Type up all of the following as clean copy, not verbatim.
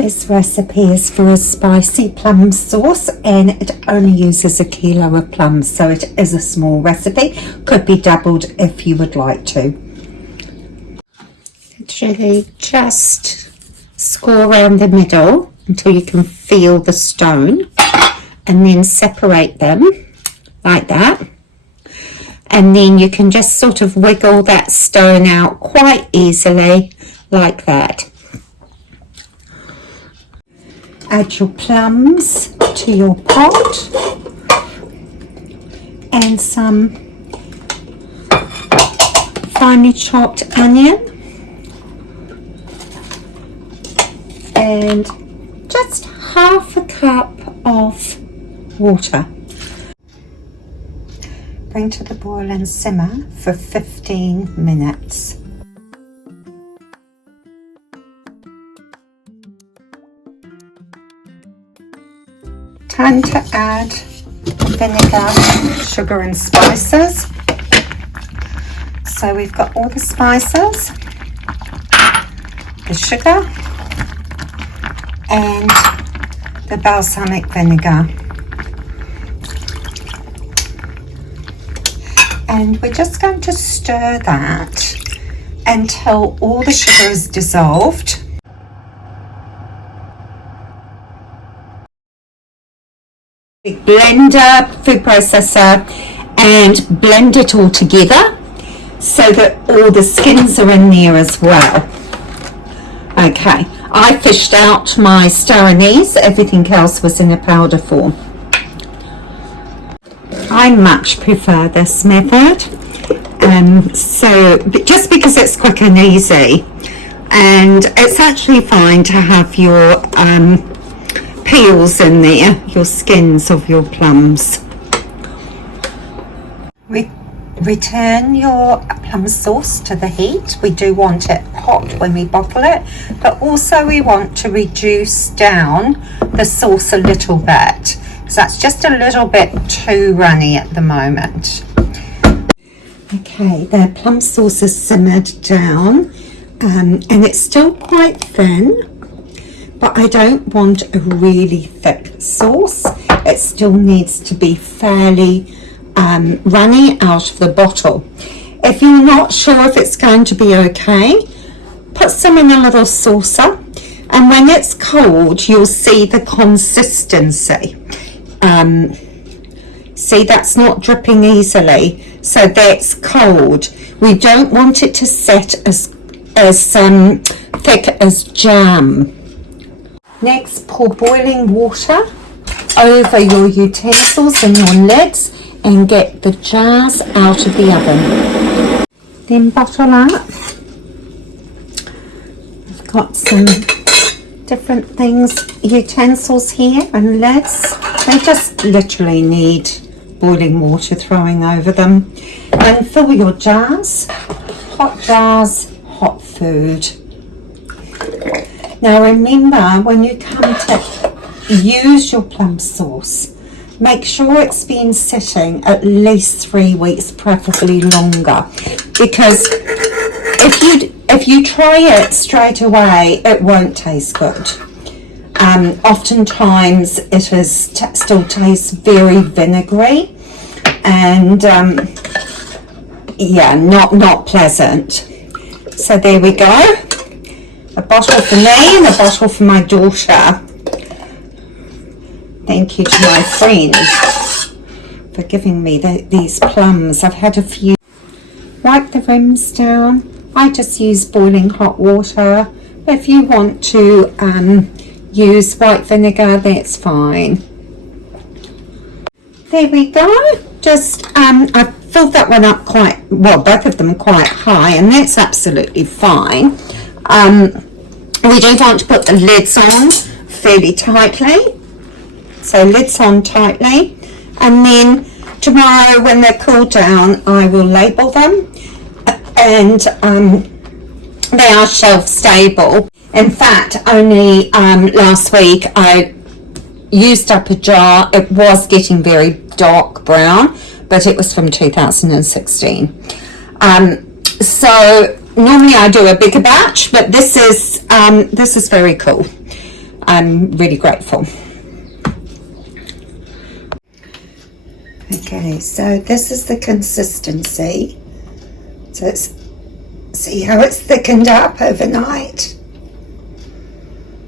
This recipe is for a spicy plum sauce and it only uses 1 kilo of plums, so it is a small recipe. Could be doubled if you would like to. Literally just score around the middle until you can feel the stone, and then separate them like that. And then you can just sort of wiggle that stone out quite easily like that. Add your plums to your pot and some finely chopped onion and just half a cup of water. Bring to the boil and simmer for 15 minutes. Time to add vinegar, sugar and spices. So we've got all the spices, the sugar and the balsamic vinegar. And we're just going to stir that until all the sugar is dissolved. Big blender, food processor, and blend it all together so that all the skins are in there as well. Okay, I fished out my star anise, everything else was in a powder form. I much prefer this method, just because it's quick and easy, and it's actually fine to have your peels in there, your skins of your plums. Return your plum sauce to the heat. We do want it hot when we bottle it, but also we want to reduce down the sauce a little bit. So that's just a little bit too runny at the moment. Okay, the plum sauce is simmered down and it's still quite thin, but I don't want a really thick sauce. It still needs to be fairly runny out of the bottle. If you're not sure if it's going to be okay, put some in a little saucer, and when it's cold you'll see the consistency. See, that's not dripping easily, so that's cold. We don't want it to set as thick as jam. Next, pour boiling water over your utensils and your lids and get the jars out of the oven. Then bottle up. I've got some different things, utensils here and lids. They just literally need boiling water throwing over them. And fill your jars, hot food. Now remember, when you come to use your plum sauce, make sure it's been sitting at least 3 weeks, preferably longer, because if you try it straight away, it won't taste good. Oftentimes it is still tastes very vinegary and yeah, not pleasant. So there we go. A bottle for me and a bottle for my daughter. Thank you to my friend for giving me these plums. I've had a few. Wipe the rims down. I just use boiling hot water. If you want to use white vinegar, that's fine. There we go. Just I filled that one up quite well, both of them quite high, and that's absolutely fine. We do want to put the lids on fairly tightly, so lids on tightly, and then tomorrow when they're cooled down I will label them, and they are shelf stable. In fact, only last week I used up a jar. It was getting very dark brown, but it was from 2016. So normally I do a bigger batch, but this is very cool. I'm really grateful. Okay, so this is the consistency. So it's, see how it's thickened up overnight?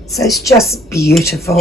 So it's just beautiful.